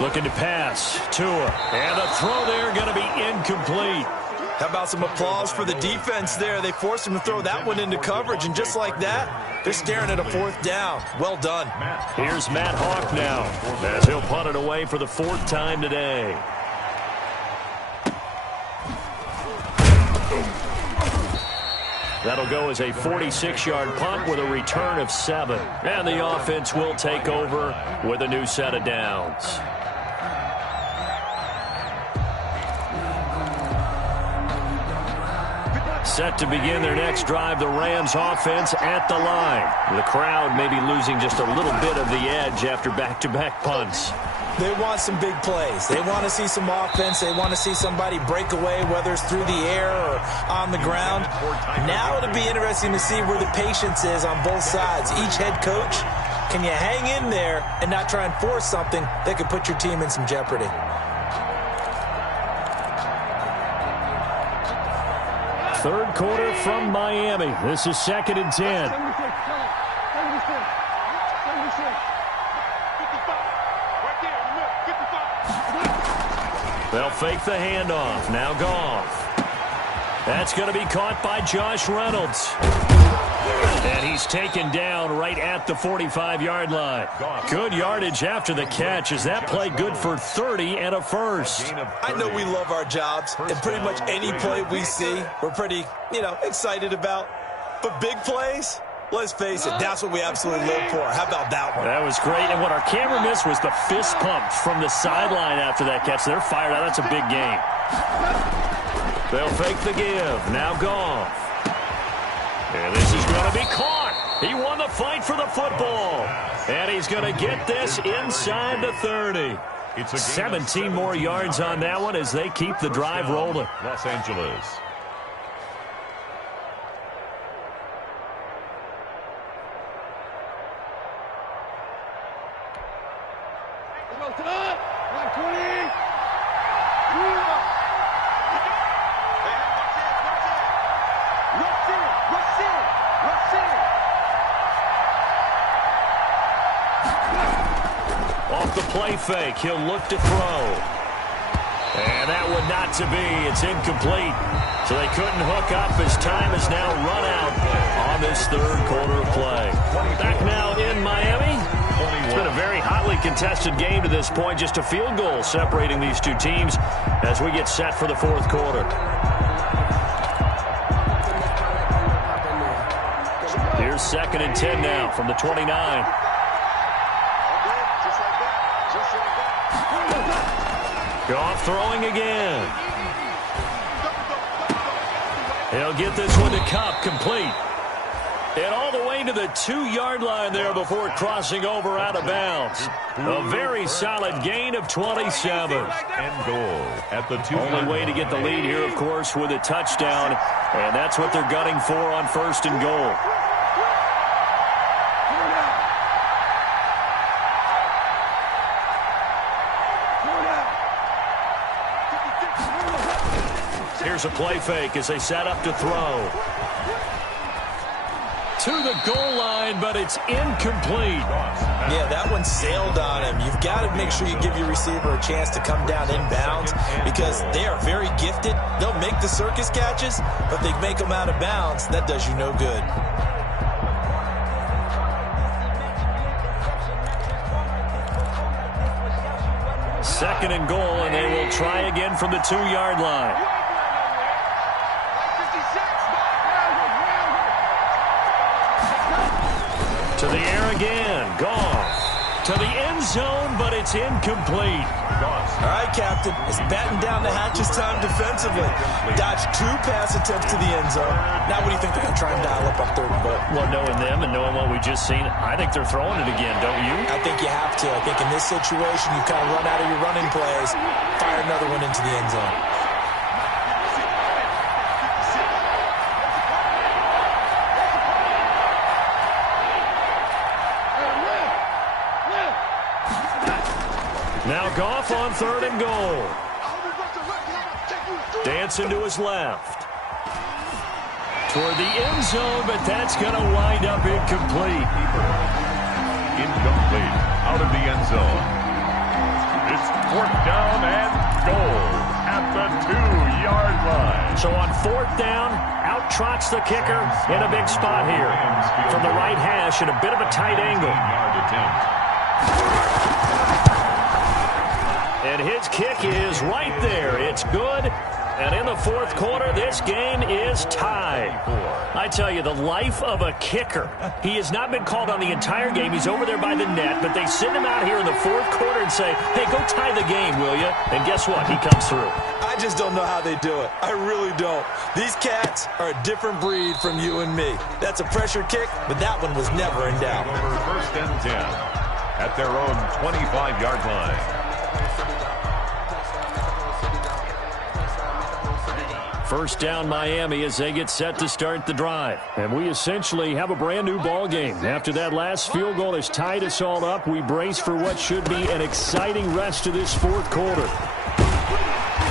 Looking to pass. Tua. And the throw there going to be incomplete. How about some applause for the defense there? They forced him to throw that one into coverage, and just like that, they're staring at a 4th down. Well done. Here's Matt Hawk now as he'll punt it away for the 4th time today. That'll go as a 46-yard punt with a return of 7. And the offense will take over with a new set of downs. Set to begin their next drive, the Rams offense at the line. The crowd may be losing just a little bit of the edge after back-to-back punts. They want some big plays. They want to see some offense. They want to see somebody break away, whether it's through the air or on the ground. Now it'll be interesting to see where the patience is on both sides. Each head coach, can you hang in there and not try and force something that could put your team in some jeopardy? Third quarter from Miami. This is 2nd and 10. They'll fake the handoff. Now Goff. That's going to be caught by Josh Reynolds. And he's taken down right at the 45-yard line. Good yardage after the catch. Is that play good for 30 and a first? I know we love our jobs, and pretty much any play we see, we're pretty, excited about. But big plays, let's face it, that's what we absolutely live for. How about that one? That was great. And what our camera missed was the fist pumps from the sideline after that catch. They're fired out. That's a big game. They'll fake the give. Now Goff. And this is going to be caught. He won the fight for the football. And he's going to get this inside the 30. 17 more yards on that one as they keep the drive rolling. Los Angeles. Off the play fake, he'll look to throw. And that one not to be. It's incomplete. So they couldn't hook up as time is now run out on this third quarter of play. Back now in Miami. It's been a very hotly contested game to this point. Just a field goal separating these two teams as we get set for the fourth quarter. Here's 2nd and 10 now from the 29. Goff throwing again. He'll get this one to Kupp, complete. And all the way to the 2-yard line there before crossing over out of bounds. A very solid gain of 27. And goal at the 2. Only way to get the lead here, of course, with a touchdown. And that's what they're gunning for on 1st and goal. Here's a play fake as they set up to throw. To the goal line, but it's incomplete. Yeah, that one sailed on him. You've got to make sure you give your receiver a chance to come down inbounds because they are very gifted. They'll make the circus catches, but they make them out of bounds. That does you no good. Second and goal, and they will try again from the 2-yard line. To the air again. Goff. To the end zone, but it's incomplete. All right, Captain. It's batten down the hatches time defensively. Dodged 2 pass attempts to the end zone. Now what do you think they're going to try and dial up on 3rd and goal? Well, knowing them and knowing what we just seen, I think they're throwing it again, don't you? I think you have to. I think in this situation, you kind of run out of your running plays, fire another one into the end zone. Now Goff on 3rd and goal. Dancing to his left. Toward the end zone, but that's going to wind up incomplete. Incomplete. Out of the end zone. It's 4th down and goal at the 2-yard line. So on 4th down, out trots the kicker in a big spot here. From the right hash at a bit of a tight angle. 15-yard attempt. And his kick is right there. It's good. And in the 4th quarter, this game is tied. I tell you, the life of a kicker. He has not been called on the entire game. He's over there by the net, but they send him out here in the 4th quarter and say, hey, go tie the game, will you? And guess what? He comes through. I just don't know how they do it. I really don't. These cats are a different breed from you and me. That's a pressure kick, but that one was never in doubt. Over 1st and 10 at their own 25-yard line. First down Miami as they get set to start the drive. And we essentially have a brand new ball game. After that last field goal has tied us all up, we brace for what should be an exciting rest of this 4th quarter.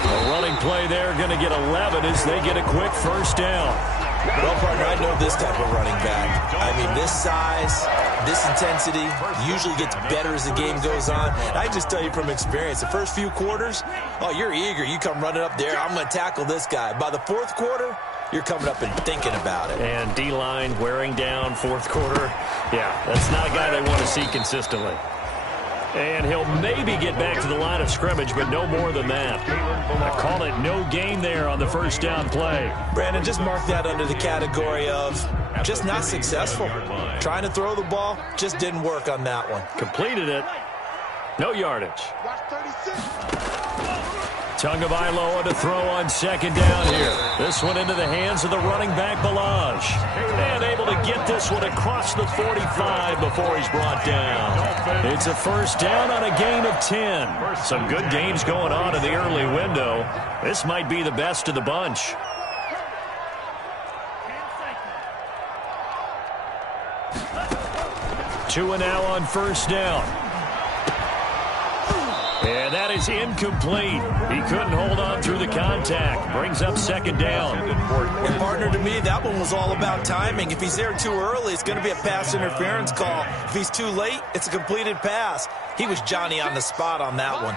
A running play there, going to get 11 as they get a quick first down. Well, partner, I know this type of running back. I mean, this size, this intensity usually gets better as the game goes on. And I just tell you from experience, the first few quarters, oh, you're eager. You come running up there, I'm going to tackle this guy. By the 4th quarter, you're coming up and thinking about it. And D-line wearing down 4th quarter. Yeah, that's not a guy they want to see consistently. And he'll maybe get back to the line of scrimmage, but no more than that. I call it no gain there on the first down play. Brandon, just mark that under the category of just not successful. Trying to throw the ball, just didn't work on that one. Completed it. No yardage. Tagovailoa to throw on 2nd down here. This one into the hands of the running back, Balaj. And able to get this one across the 45 before he's brought down. It's a first down on a gain of 10. Some good games going on in the early window. This might be the best of the bunch. Two and now on first down. And that is incomplete. He couldn't hold on through the contact. Brings up 2nd down. And partner, to me, that one was all about timing. If he's there too early, it's going to be a pass interference call. If he's too late, it's a completed pass. He was Johnny on the spot on that one.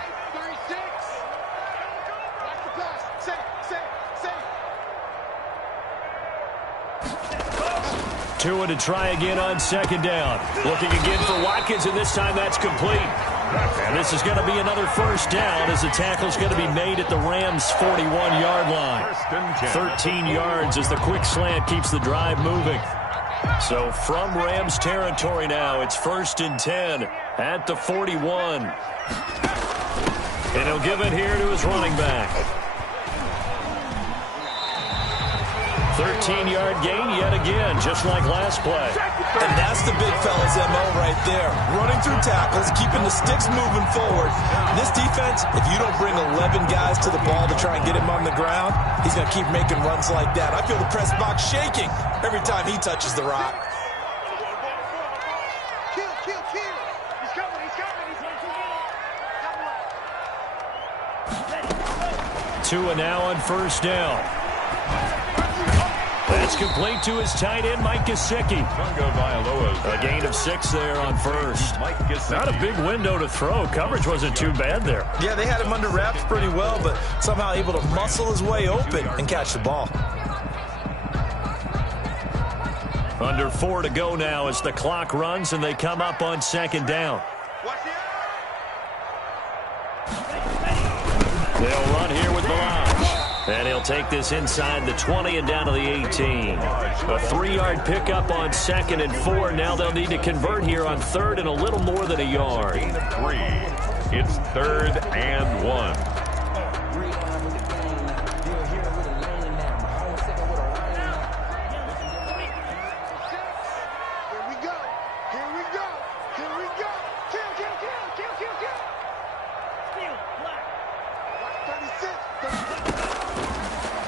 Tua to try again on 2nd down. Looking again for Watkins, and this time that's complete. And this is going to be another first down as the tackle's going to be made at the Rams' 41-yard line. 13 yards as the quick slant keeps the drive moving. So from Rams territory now, it's 1st and 10 at the 41. And he'll give it here to his running back. 13-yard gain yet again, just like last play. And that's the big fella's MO right there. Running through tackles, keeping the sticks moving forward. This defense, if you don't bring 11 guys to the ball to try and get him on the ground, he's going to keep making runs like that. I feel the press box shaking every time he touches the rock. Kill. He's coming. Tua now on first down. That's complete to his tight end, Mike Gesicki. A gain of 6 there on first. Not a big window to throw. Coverage wasn't too bad there. Yeah, they had him under wraps pretty well, but somehow able to muscle his way open and catch the ball. Under 4 to go now as the clock runs and they come up on second down. They'll run here with Balaj. And he'll take this inside the 20 and down to the 18. A 3-yard pickup on 2nd and 4. Now they'll need to convert here on 3rd and a little more than a yard. Gain of 3. It's 3rd and 1.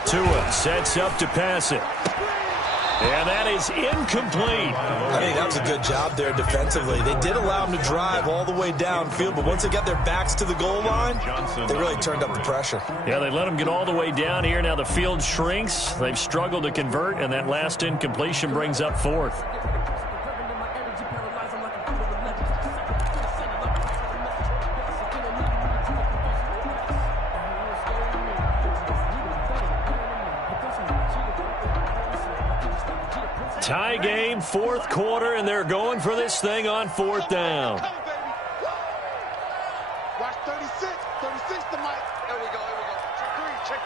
Tua sets up to pass it. And that is incomplete. I think that was a good job there defensively. They did allow him to drive all the way downfield, but once they got their backs to the goal line, they really turned up the pressure. Yeah, they let him get all the way down here. Now the field shrinks. They've struggled to convert, and that last incompletion brings up 4th. Tie game, 4th quarter, and they're going for this thing on 4th down. Watch 36 to Mike. There we go. Check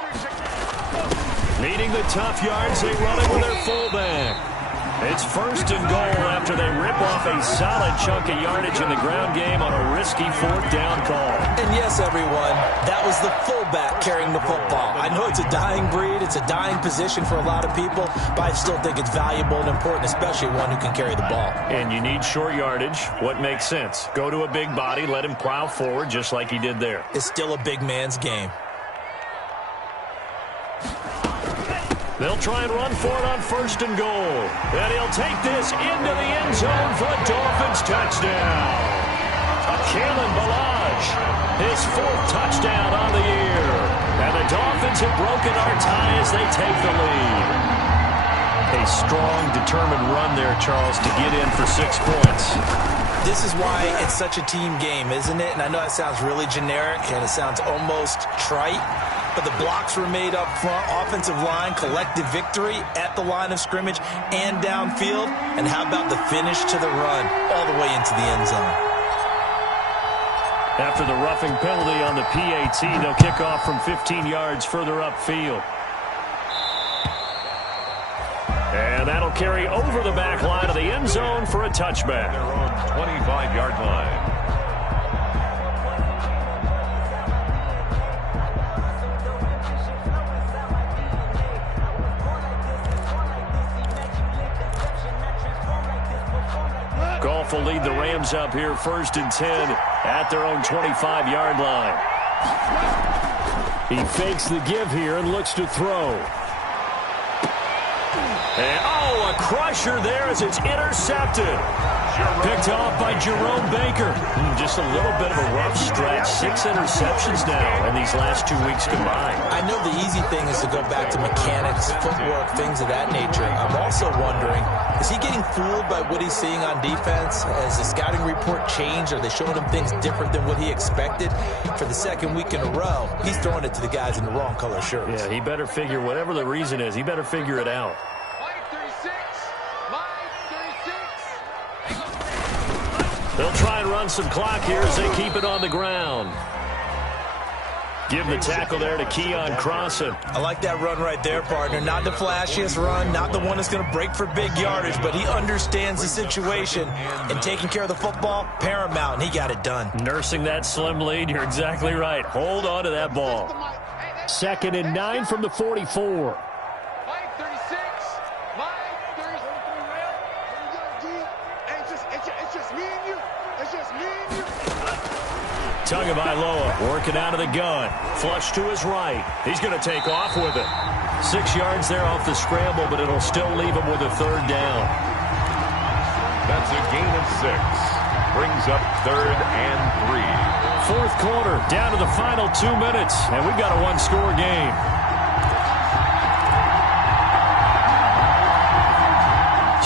three. Needing the tough yards, they run it with their fullback. It's 1st and goal after they rip off a solid chunk of yardage in the ground game on a risky 4th down call. And yes, everyone, that was the fullback carrying the football. I know it's a dying breed, it's a dying position for a lot of people, but I still think it's valuable and important, especially one who can carry the ball. And you need short yardage. What makes sense? Go to a big body, let him plow forward just like he did there. It's still a big man's game. They'll try and run for it on 1st and goal. And he'll take this into the end zone for a Dolphins touchdown. Kalen Balaj, his 4th touchdown on the year. And the Dolphins have broken our tie as they take the lead. A strong, determined run there, Charles, to get in for 6 points. This is why it's such a team game, isn't it? And I know that sounds really generic and it sounds almost trite, but the blocks were made up front, offensive line, collective victory at the line of scrimmage and downfield. And how about the finish to the run all the way into the end zone? After the roughing penalty on the PAT, they'll kick off from 15 yards further upfield. And that'll carry over the back line of the end zone for a touchback. Their own 25-yard line. Goff will lead the Rams up here 1st and 10 at their own 25-yard line. He fakes the give here and looks to throw. And, a crusher there as it's intercepted. Picked off by Jerome Baker. Just a little bit of a rough stretch. 6 interceptions now in these last 2 weeks combined. I know the easy thing is to go back to mechanics, footwork, things of that nature. I'm also wondering, is he getting fooled by what he's seeing on defense? Has the scouting report changed? Are they showing him things different than what he expected? For the 2nd week in a row, he's throwing it to the guys in the wrong color shirts. Yeah, he better figure, whatever the reason is, he better figure it out. They'll try and run some clock here as they keep it on the ground. Give the tackle there to Keon Crossan. I like that run right there, partner. Not the flashiest run, not the one that's going to break for big yardage, but he understands the situation, and taking care of the football, paramount, and he got it done. Nursing that slim lead, you're exactly right. Hold on to that ball. 2nd and 9 from the 44. Tagovailoa working out of the gun. Flush to his right. He's going to take off with it. 6 yards there off the scramble, but it'll still leave him with a 3rd down. That's a gain of 6. brings up 3rd and 3. Fourth quarter, down to the final 2 minutes, and we've got a one-score game.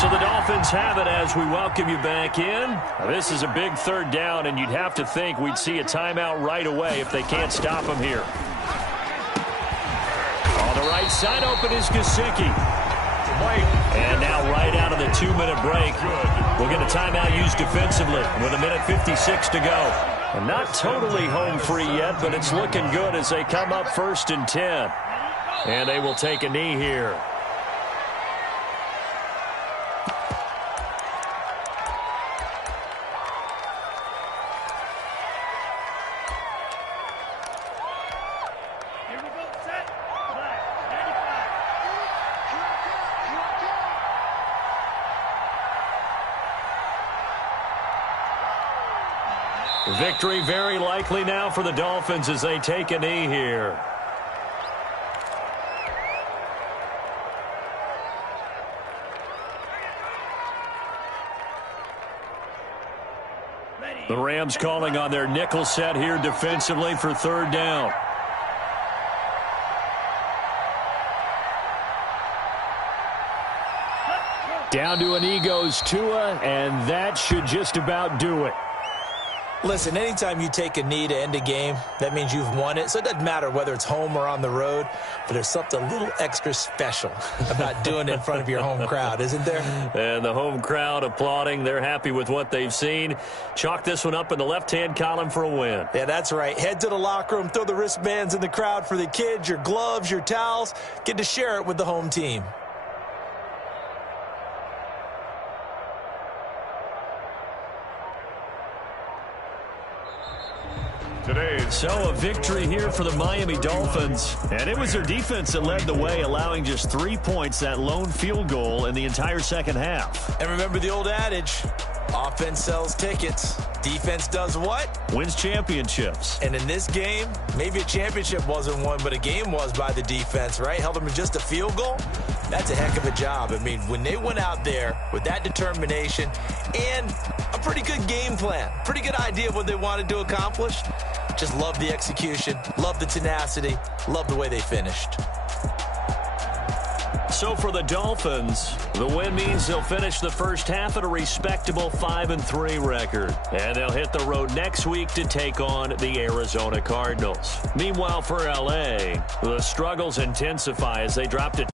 So the Dolphins have it as we welcome you back in. Now, this is a big 3rd down, and you'd have to think we'd see a timeout right away if they can't stop them here. On the right side open is Gesicki. And now right out of the 2-minute break, we'll get a timeout used defensively with 1:56 to go. And not totally home free yet, but it's looking good as they come up 1st and 10. And they will take a knee here. Victory very likely now for the Dolphins as they take a knee here. The Rams calling on their nickel set here defensively for 3rd down. Down to a knee goes Tua, and that should just about do it. Listen, anytime you take a knee to end a game, that means you've won it. So it doesn't matter whether it's home or on the road, but there's something a little extra special about doing it in front of your home crowd, isn't there? And the home crowd applauding. They're happy with what they've seen. Chalk this one up in the left-hand column for a win. Yeah, that's right. Head to the locker room, throw the wristbands in the crowd for the kids, your gloves, your towels. Get to share it with the home team. So a victory here for the Miami Dolphins. And it was their defense that led the way, allowing just 3 points, that lone field goal in the entire second half. And remember the old adage, offense sells tickets. Defense does what? Wins championships. And in this game, maybe a championship wasn't won, but a game was by the defense, right? Held them to just a field goal. That's a heck of a job. I mean, when they went out there with that determination and a pretty good game plan, pretty good idea of what they wanted to accomplish, just love the execution, love the tenacity, love the way they finished. So for the Dolphins, the win means they'll finish the first half at a respectable 5-3 record. And they'll hit the road next week to take on the Arizona Cardinals. Meanwhile, for L.A., the struggles intensify as they drop to